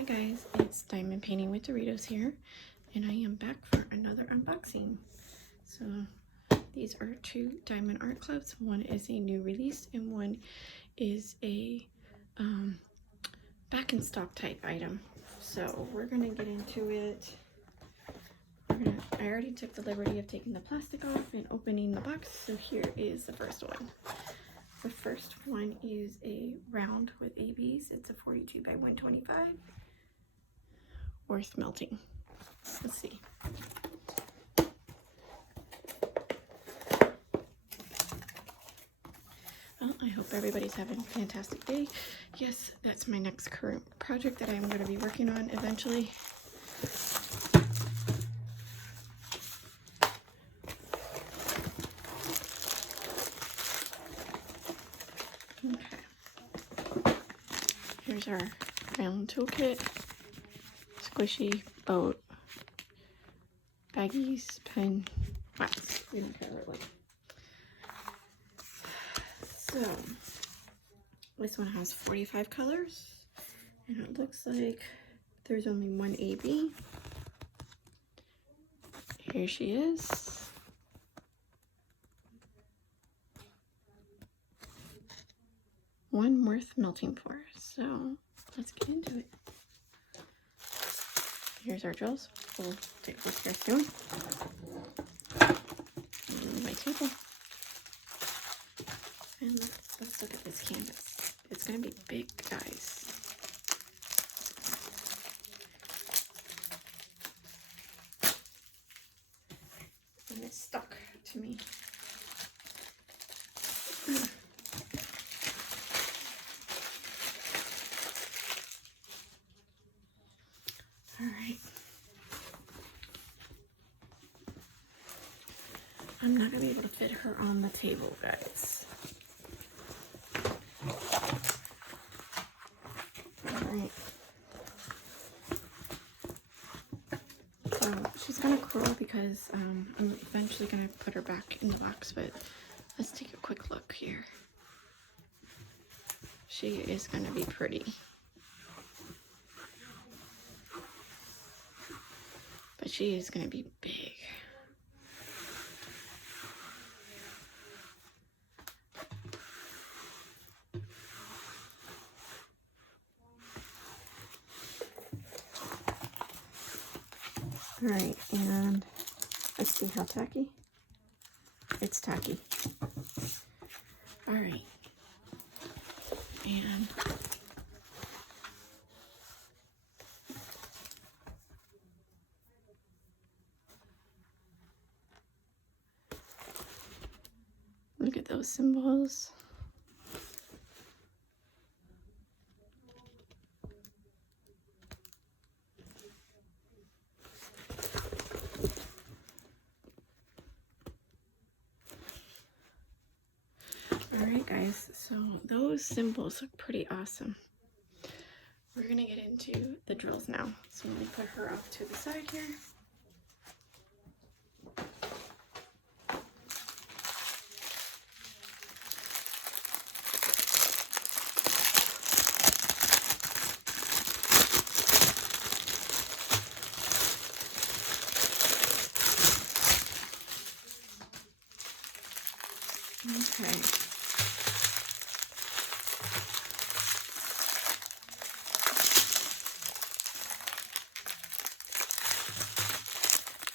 Hi guys, it's Diamond Painting with Doritos here, and I am back for another unboxing. So these are two Diamond Art Clubs. One is a new release and one is a back in stock type item. So we're gonna get into it. I already took the liberty of taking the plastic off and opening the box, so here is the first one. The first one is a round with ABs. It's a 42 by 125. Worth melting. Let's see. Well, I hope everybody's having a fantastic day. Yes, that's my next current project that I'm going to be working on eventually. Okay. Here's our round toolkit. Squishy, boat, baggies, pen, wax. We don't care really. So, this one has 45 colors, and it looks like there's only one AB. Here she is. One worth melting for. So, let's get into it. Here's our drills. We'll take a look here soon. And my table. And let's look at this canvas. It's going to be big, guys. And it's stuck to me. Alright. I'm not going to be able to fit her on the table, guys. Alright. So she's going to curl because I'm eventually going to put her back in the box, but let's take a quick look here. She is going to be pretty. But she is going to be big. Alright, and let's see how tacky. It's tacky. Alright. And look at those symbols. Alright guys, so those symbols look pretty awesome. We're gonna get into the drills now. So let me put her off to the side here. Okay.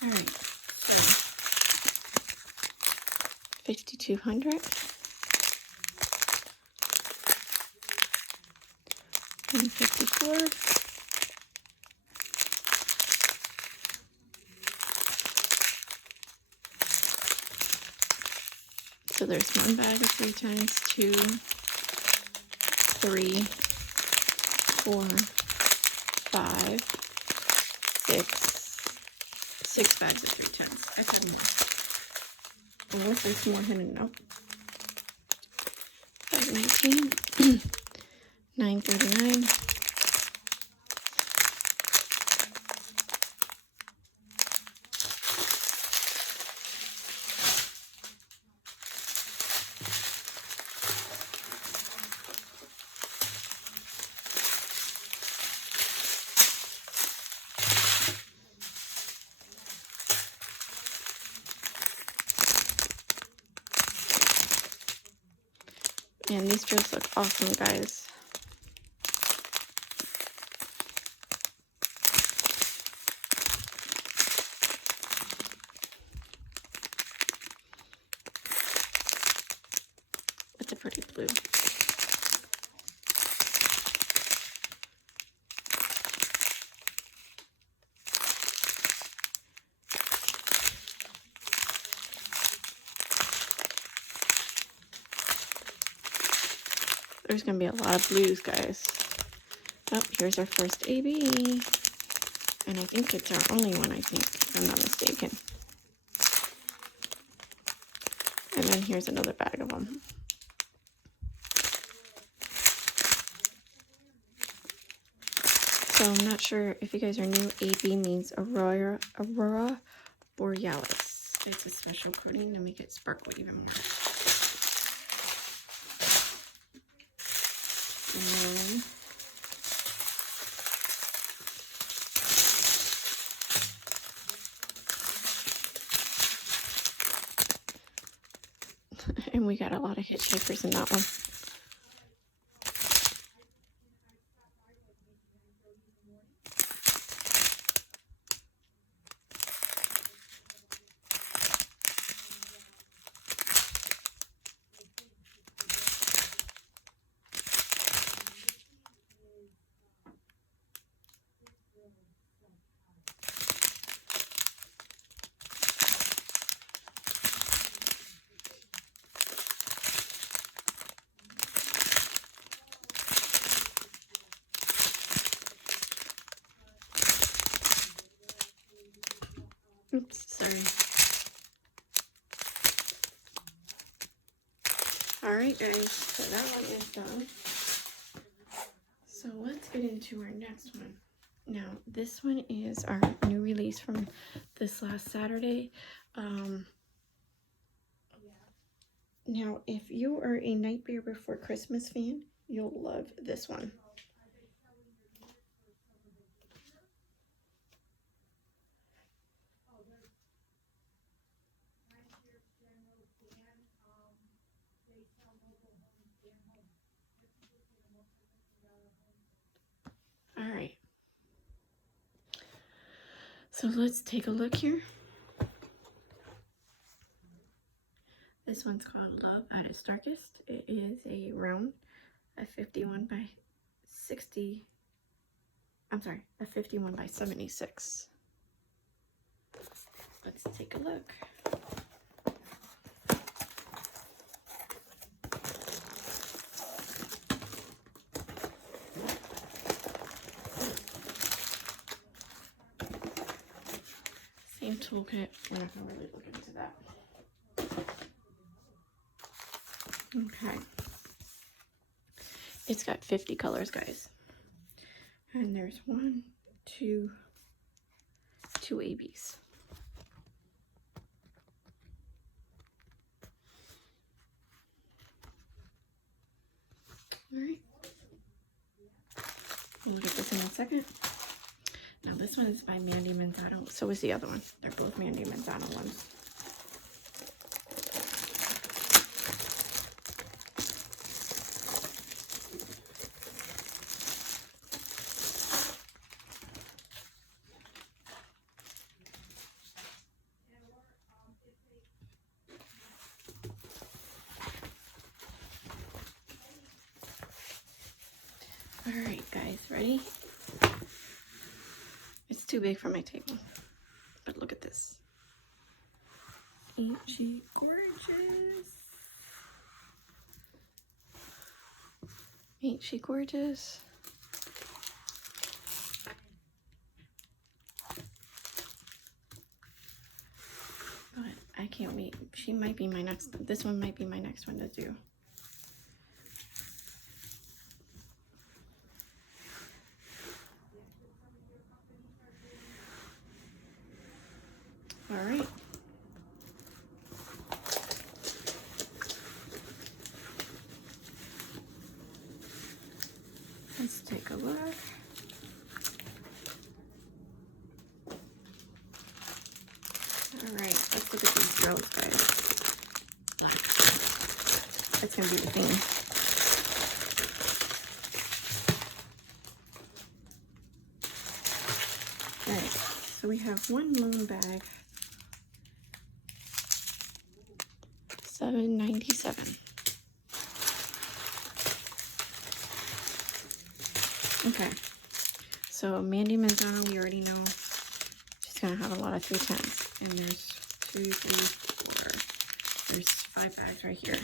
All right, so 5,200 and 54. So there's one bag of 3 times 2, 3, 4, 5, 6 bags of 3 times. I have more. Unless there's more hidden. Nope. 519, 939. And these drills look awesome, guys. It's a pretty blue. There's going to be a lot of blues, guys. Oh, here's our first AB. And I think it's our only one, I think, if I'm not mistaken. And then here's another bag of them. So I'm not sure if you guys are new. AB means Aurora Borealis. It's a special coating to make it sparkle even more. And and we got a lot of hit shakers in that one. Oops, sorry. Alright guys, so that one is done. So let's get into our next one. Now, this one is our new release from this last Saturday. Now, if you are a Nightmare Before Christmas fan, you'll love this one. Alright. So let's take a look here. This one's called Love at its Darkest. It is a round, a 51 by 60. I'm sorry, a 51 by 76. Let's take a look. Same toolkit. We're not going to really look into that. Okay. It's got 50 colors, guys. And there's two ABs. Alright. We'll look at this in a second. Now this one is by Mandy Manzano. So is the other one. They're both Mandy Manzano ones. Alright guys, ready? It's too big for my table. But look at this. Ain't she gorgeous? Ain't she gorgeous? But I can't wait. She might be my next, this one might be my next one to do. All right. Let's take a look. All right, let's look at these drills, guys. It's gonna be the thing. so we have one lone bag. $7.97. Okay, so Mandy Manzano, we already know she's gonna have a lot of 310s, and there's 2, 3, 4. There's 5 bags right here.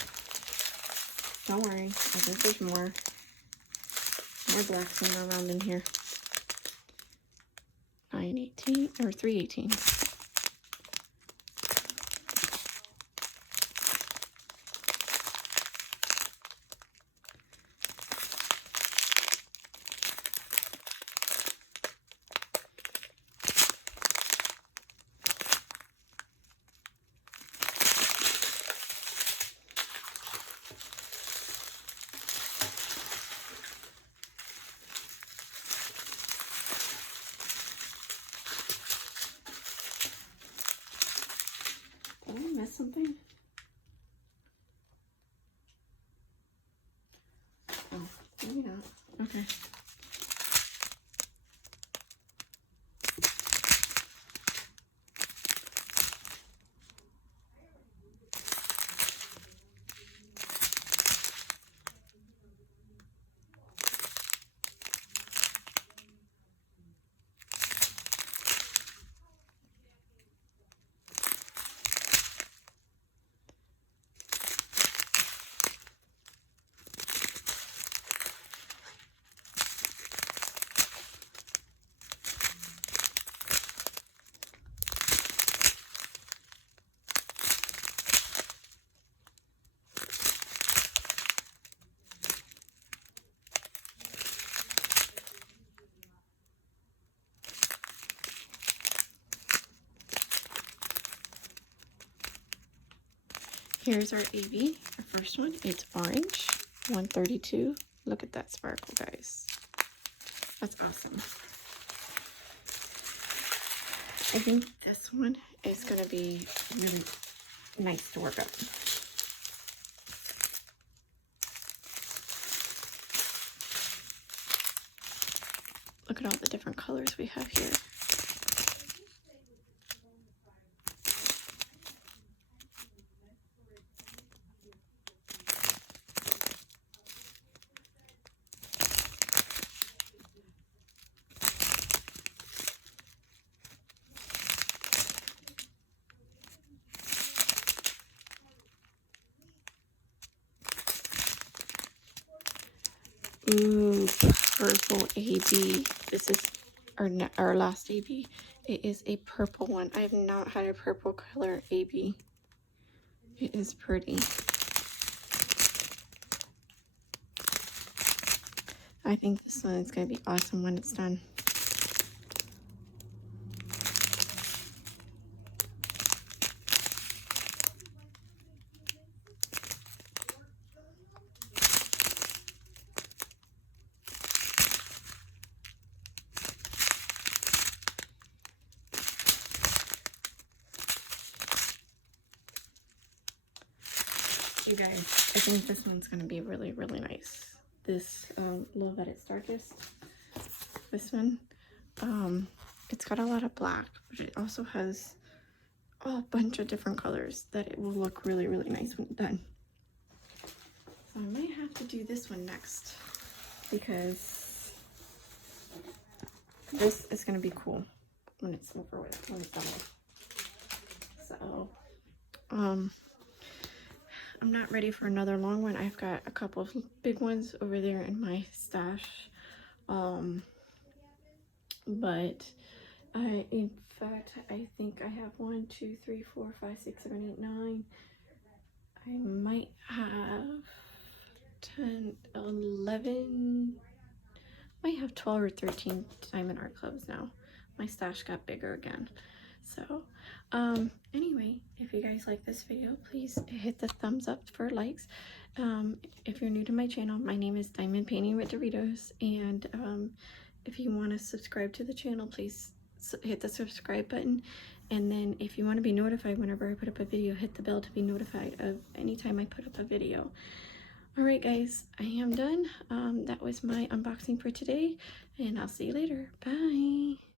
Don't worry, I think there's more black sand around in here. 918 or 318. Did I miss something? Oh, maybe not. Okay. Here's our AB, our first one. It's orange, 132. Look at that sparkle, guys. That's awesome. I think this one is going to be really nice to work up. Look at all the different colors we have here. Ooh, purple AB. This is our last AB. It is a purple one. I have not had a purple color AB. It is pretty. I think this one is going to be awesome when it's done. You guys, I think this one's going to be really, really nice. This Love at Its Darkest, this one, it's got a lot of black, but it also has a bunch of different colors that it will look really, really nice when done. So I might have to do this one next because this is going to be cool when it's over with, when it's done with. So, I'm not ready for another long one. I've got a couple of big ones over there in my stash. But in fact, I think I have 1, 2, 3, 4, 5, 6, 7, 8, 9. I might have 10, 11. Might have 12 or 13 diamond art clubs now. My stash got bigger again. So, anyway, if you guys like this video, please hit the thumbs up for likes. If you're new to my channel, my name is Diamond Painting with Doritos, and if you want to subscribe to the channel, please hit the subscribe button. And then if you want to be notified whenever I put up a video, hit the bell to be notified of anytime I put up a video. Alright guys, I am done. That was my unboxing for today, and I'll see you later. Bye!